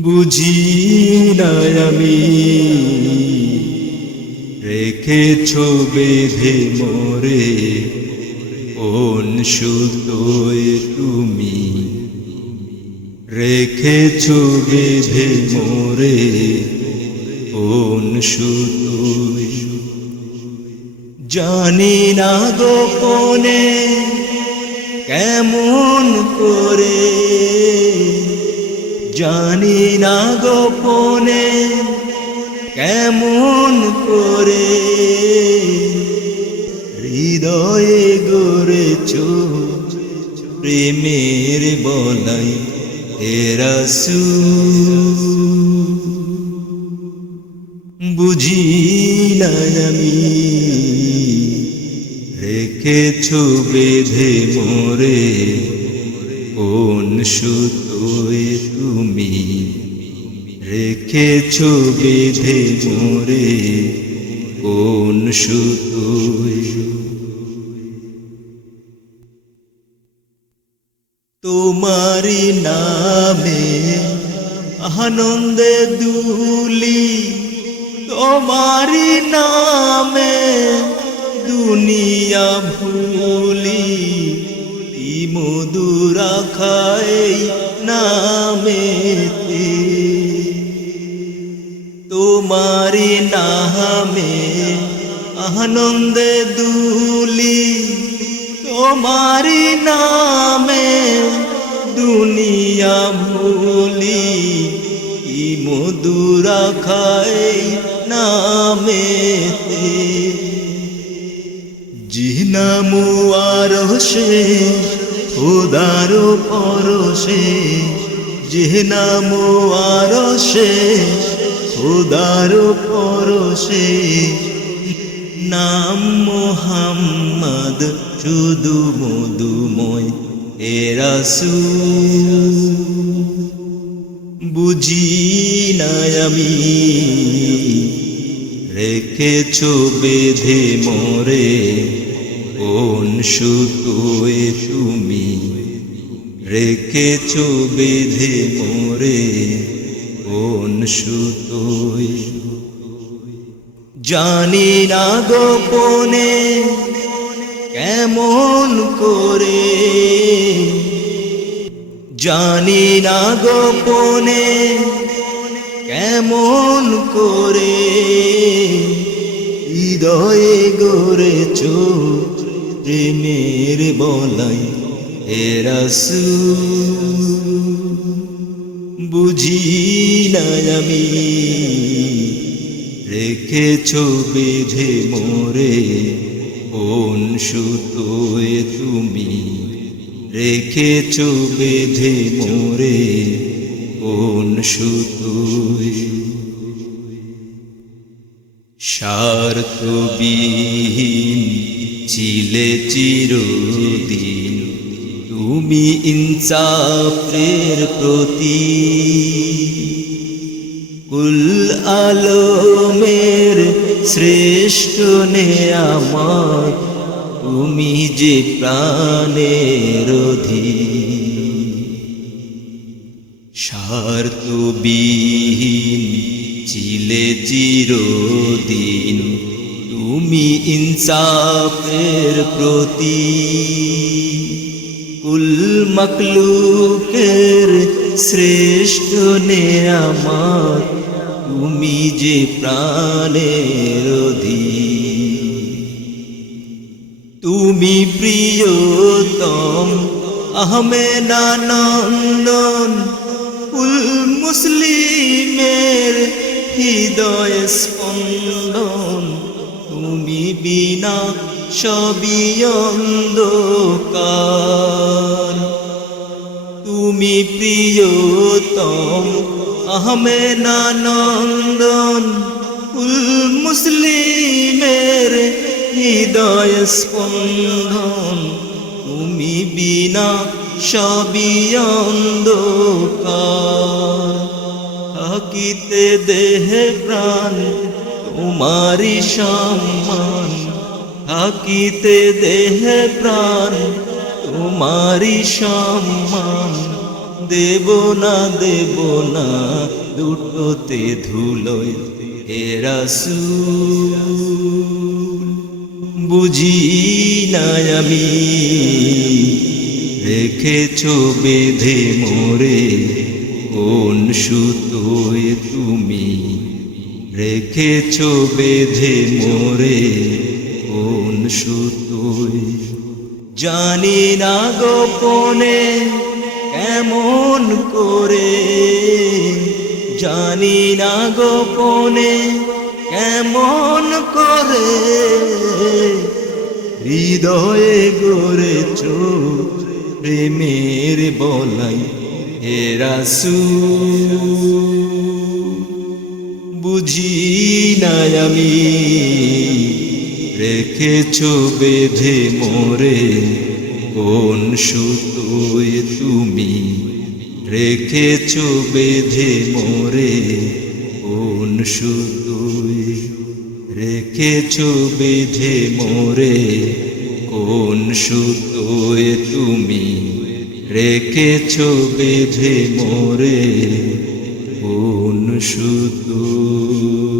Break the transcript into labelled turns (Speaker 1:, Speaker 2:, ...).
Speaker 1: বুঝি না আমি। রেখেছ বেঁধে মোরে, কোন সুতোয় তুমি? রেখেছ বেঁধে মোরে, কোন সুতোয়? জানি না গোপনে কেমন করে? জানি না গোপনে কেমন করে। হৃদয়ে গড়েছ প্রেমের বলাই এরাসু বুঝি না আমি রেখেছ বেঁধে মোরে, কোন সুতোয় তুমি? রেখেছ বেঁধে মোরে, কোন সুতোয়? তোমারি নামে আনন্দে দুলি তোমারি নামে দুনিয়া ভুলি মধুরা খাই নামেতে। তোমারি নামে আনন্দে দুলি তোমারি নামে দুনিয়া ভুলি মধুরা খাই নামেতে। জিনামু আরশে উদারো পরশে। জিনামু আরশে উদারো পরশে। নাম মোহাম্মদ শুধু মধুময় এরাসু বুঝি না আমি, রেখেছ বেঁধে মোরে। কোন সুতোয় তুমি রেখেছ বেঁধে মোরে? কোন সুতোয়? জানি না গোপনে কেমন করে। জানি না গোপনে কেমন করে। হৃদয়ে গড়েছ প্রেমের বলাই এরাসু বুঝি না আমি, রেখেছ বেঁধে মোরে কোন সুতোয় তুমি? রেখেছ বেঁধে মোরে কোন সুতোয়? স্বার্থবিহীন চিলে চিরদিন। তুমি ইনসাফের প্রতি কুল আলমের শ্রেষ্ঠ নে আমার তুমি যে প্রাণের অধীন স্বার্থবিহীন চিলে চিরদিন। তুমি ইনসাফের প্রতি কুল মকলুকের শ্রেষ্ঠ নে আমার তুমি যে প্রাণের তুমি প্রিয়তম আহমেদানন্দন উল মুসলিমের হৃদয় স্পন্দন। তুমি বিনা সবই অন্ধকার। তুমি প্রিয়তম আহমেদানন্দন উল মুসলিমের হৃদয় স্পন্দন। তুমি বিনা সবই অন্ধকার। থাকিতে দেহে প্রাণ তোমারি সম্মান, থাকিতে দেহে প্রাণ তোমারি সম্মান। দেব না দেব না, দুটোতে ধুলোয় এরাসুল বুঝি না আমি, রেখেছ বেঁধে মোরে, কোন সুতোয় তুমি রেখেছ বেঁধে মোরে কোন সুতোয়? জানি না গোপনে কেমন করে। জানি না গোপনে কেমন করে। হৃদয়ে গড়েছ প্রেমের বলাই হেরাসু। বুঝি না আমি। রেখেছ বেঁধে মোরে কোন সুতোয় তুমি? রেখেছ বেঁধে মোরে কোন সুতোয়? রেখেছ বেঁধে মোরে কোন সুতোয় তুমি? রেখেছ বেঁধে মোরে কোন সুতোয়